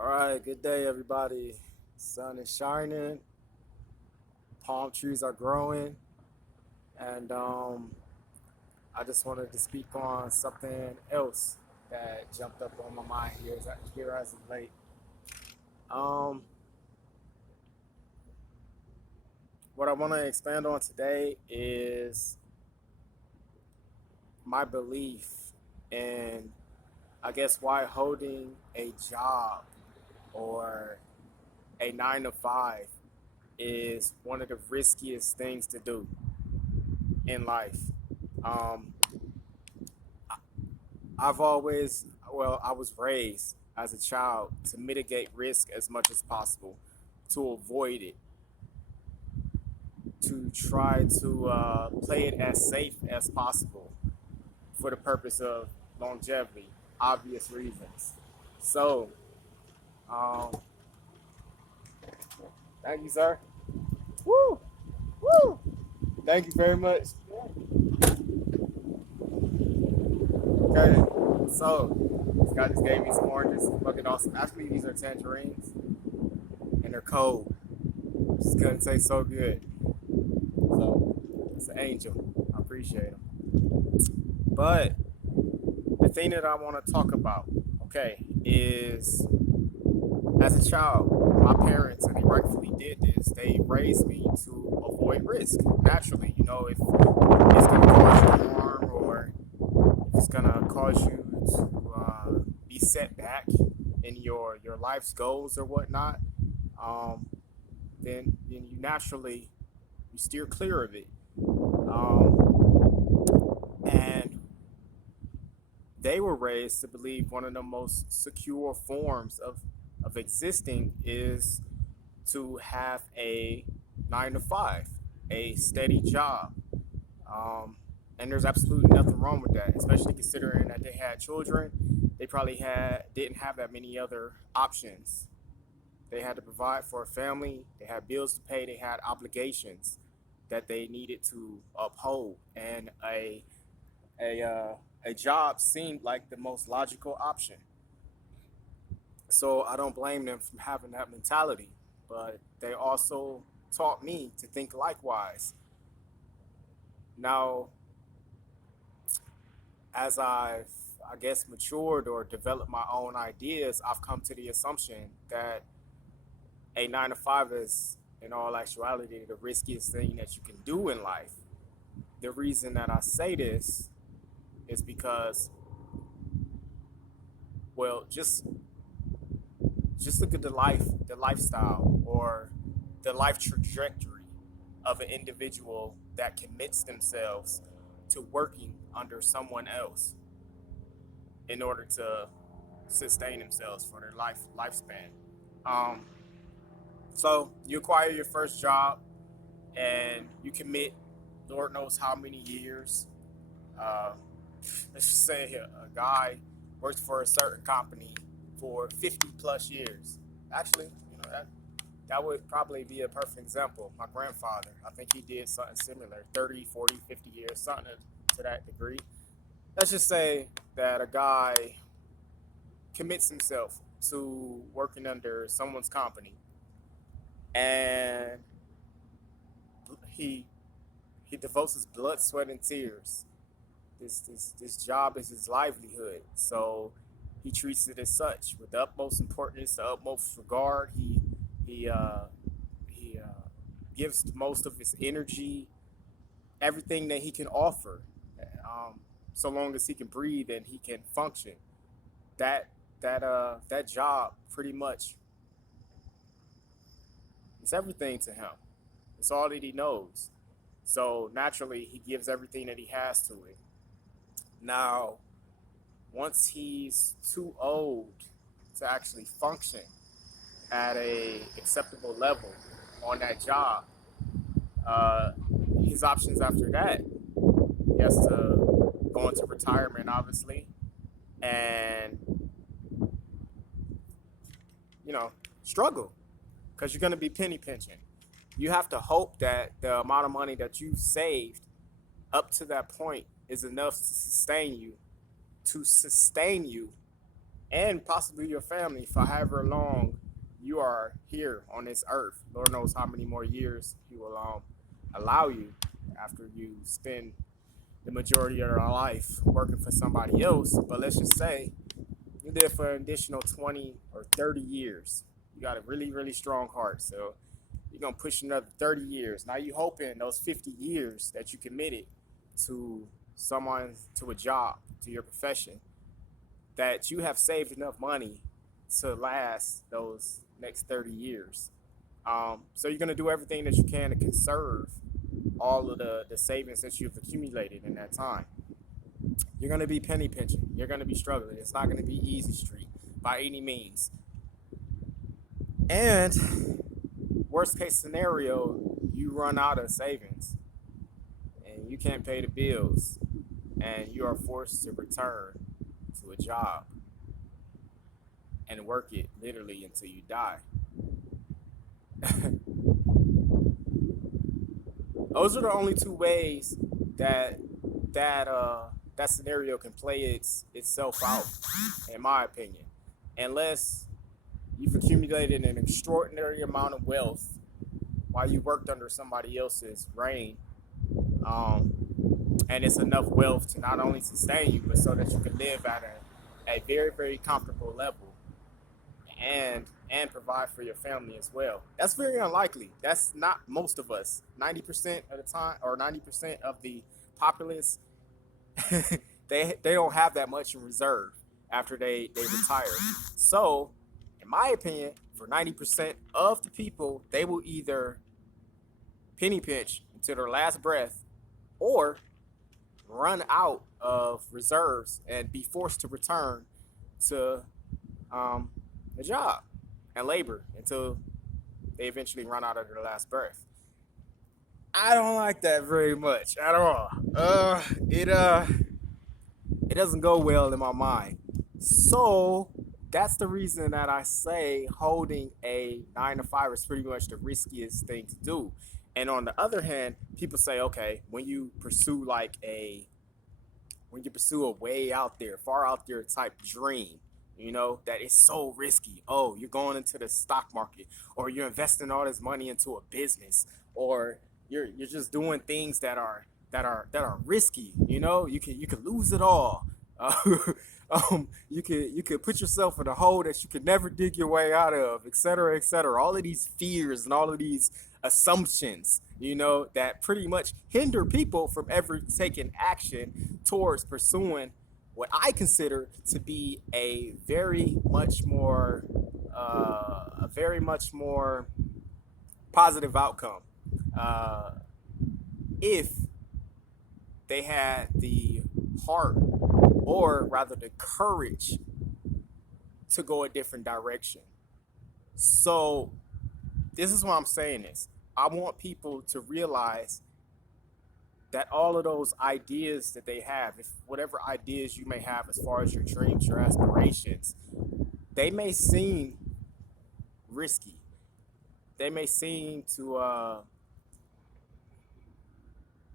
All right, good day, everybody. Sun is shining, palm trees are growing, and I just wanted to speak on something else that jumped up on my mind here as of late. Um, what I want to expand on today is my belief in, I guess, why holding a job or a 9 to 5 is one of the riskiest things to do in life. Um, I was raised as a child to mitigate risk as much as possible, to avoid it, to try to play it as safe as possible for the purpose of longevity, obvious reasons. So, um, thank you, sir. Woo! Woo! Thank you very much. Okay, so this guy just gave me some oranges. Fucking awesome. Actually, these are tangerines, and they're cold. Just couldn't taste so good. So it's an angel. I appreciate him. But the thing that I want to talk about, okay, is as a child, my parents, and they rightfully did this, they raised me to avoid risk. Naturally, if it's going to cause you harm or if it's going to cause you to be set back in your life's goals or whatnot, um, then you naturally you steer clear of it. And they were raised to believe one of the most secure forms of existing is to have a 9 to 5, a steady job. Um, and there's absolutely nothing wrong with that, especially considering that they had children. They probably didn't have that many other options. They had to provide for a family. They had bills to pay. They had obligations that they needed to uphold, and a a job seemed like the most logical option. So I don't blame them for having that mentality, but they also taught me to think likewise. Now, as I guess, matured or developed my own ideas, I've come to the assumption that a 9 to 5 is, in all actuality, the riskiest thing that you can do in life. The reason that I say this is because, well, just look at the lifestyle, or the life trajectory of an individual that commits themselves to working under someone else in order to sustain themselves for their lifespan. Um, so you acquire your first job and you commit, Lord knows how many years. Uh, let's just say a guy works for a certain company for 50 plus years. Actually, that would probably be a perfect example. My grandfather, I think he did something similar, 30, 40, 50 years, something to that degree. Let's just say that a guy commits himself to working under someone's company, and he he devotes his blood, sweat, and tears. This job is his livelihood, so he treats it as such with the utmost importance, the utmost regard. He gives most of his energy, everything that he can offer, um, so long as he can breathe and he can function. That that job pretty much is everything to him. It's all that he knows. So naturally, he gives everything that he has to it. Now, once he's too old to actually function at a acceptable level on that job, uh, his options after that, he has to go into retirement, obviously, and struggle because you're going to be penny pinching. You have to hope that the amount of money that you've saved up to that point is enough to sustain you and possibly your family for however long you are here on this earth. Lord knows how many more years He will allow you after you spend the majority of your life working for somebody else. But let's just say you live for an additional 20 or 30 years. You got a really, really strong heart. So you're going to push another 30 years. Now you hoping those 50 years that you committed to someone, to a job, to your profession, that you have saved enough money to last those next 30 years. So you're going to do everything that you can to conserve all of the savings that you've accumulated in that time. You're going to be penny pinching. You're going to be struggling. It's not going to be easy street by any means. And worst case scenario, you run out of savings and you can't pay the bills and you are forced to return to a job and work it literally until you die. Those are the only two ways that that scenario can play itself out, in my opinion. Unless you've accumulated an extraordinary amount of wealth while you worked under somebody else's reign, um, and it's enough wealth to not only sustain you, but so that you can live at a very, very comfortable level and provide for your family as well. That's very unlikely. That's not most of us. 90% of the time, or 90% of the populace, they don't have that much in reserve after they retire. So, in my opinion, for 90% of the people, they will either penny pinch until their last breath or run out of reserves and be forced to return to a job and labor until they eventually run out of their last breath. I don't like that very much at all. It doesn't go well in my mind. So that's the reason that I say holding a 9 to 5 is pretty much the riskiest thing to do. And on the other hand, people say, okay, when you pursue a way out there, far out there type dream, that is so risky. Oh, you're going into the stock market, or you're investing all this money into a business, or you're just doing things that are risky. You can lose it all. Uh, you could put yourself in a hole that you could never dig your way out of, et cetera, et cetera. All of these fears and all of these assumptions, that pretty much hinder people from ever taking action towards pursuing what I consider to be a very much more positive outcome. If they had the heart, or rather the courage, to go a different direction. So this is why I'm saying this. I want people to realize that all of those ideas that they have, if whatever ideas you may have as far as your dreams, your aspirations, they may seem risky. They may seem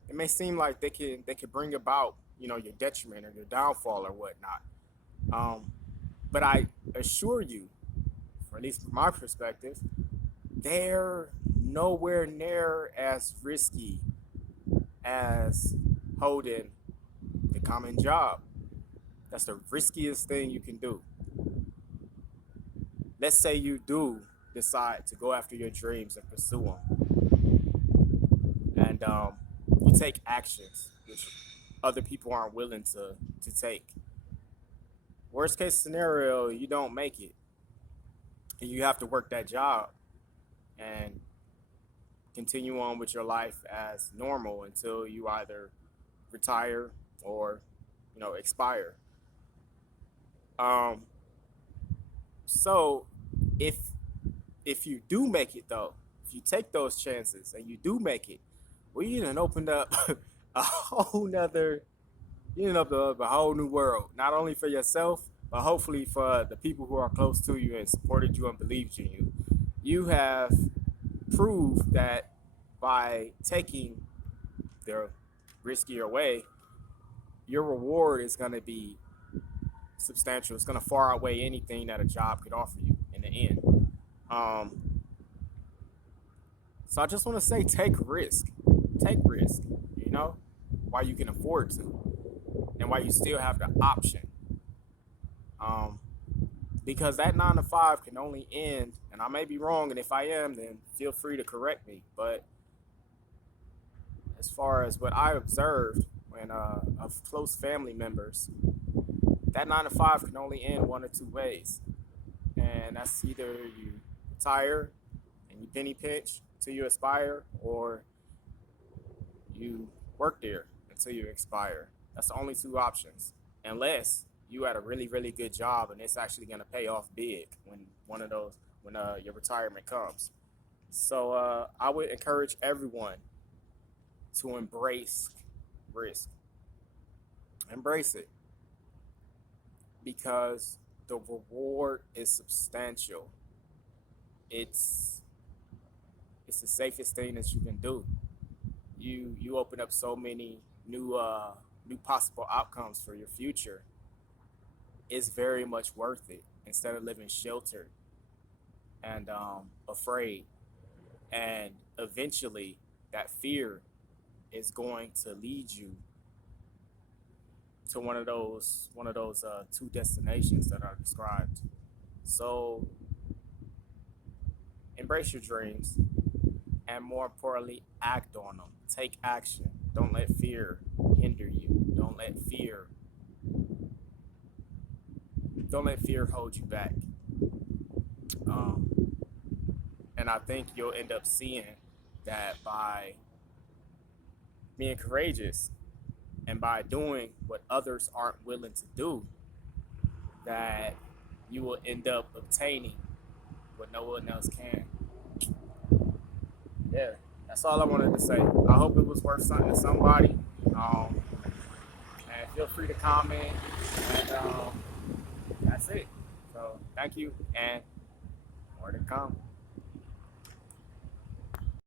it may seem like they can bring about, your detriment or your downfall or whatnot. But I assure you, or at least from my perspective, they're nowhere near as risky as holding the common job. That's the riskiest thing you can do. Let's say you do decide to go after your dreams and pursue them, and you take actions which other people aren't willing to take. Worst case scenario, you don't make it, and you have to work that job and continue on with your life as normal until you either retire or expire. Um, so if if you do make it though, if you take those chances and you do make it, well, you done opened up a whole nother, you done opened up a whole new world, not only for yourself, but hopefully for the people who are close to you and supported you and believed in you. You have proved that by taking the riskier way, your reward is going to be substantial. It's going to far outweigh anything that a job could offer you in the end. Um, so I just want to say, take risk. Take risk, you know, while you can afford to, and while you still have the option. Um, because that 9 to 5 can only end, and I may be wrong, and if I am, then feel free to correct me. But as far as what I observed when of close family members, that 9 to 5 can only end one or two ways, and that's either you retire and you penny pinch until you expire, or you work there until you expire. That's the only two options, unless you had a really really good job and it's actually going to pay off big when one of those when your retirement comes. So I would encourage everyone to embrace risk. Embrace it, because the reward is substantial. It's it's the safest thing that you can do. You open up so many new possible outcomes for your future. It's very much worth it instead of living sheltered and afraid. And eventually, that fear is going to lead you to one of those two destinations that are described. So embrace your dreams, and more importantly, act on them. Take action. Don't let fear hinder you. Don't let fear hold you back. Um, and I think you'll end up seeing that by being courageous and by doing what others aren't willing to do, that you will end up obtaining what no one else can. Yeah, that's all I wanted to say. I hope it was worth something to somebody. And feel free to comment. And that's it. So thank you, and more to come.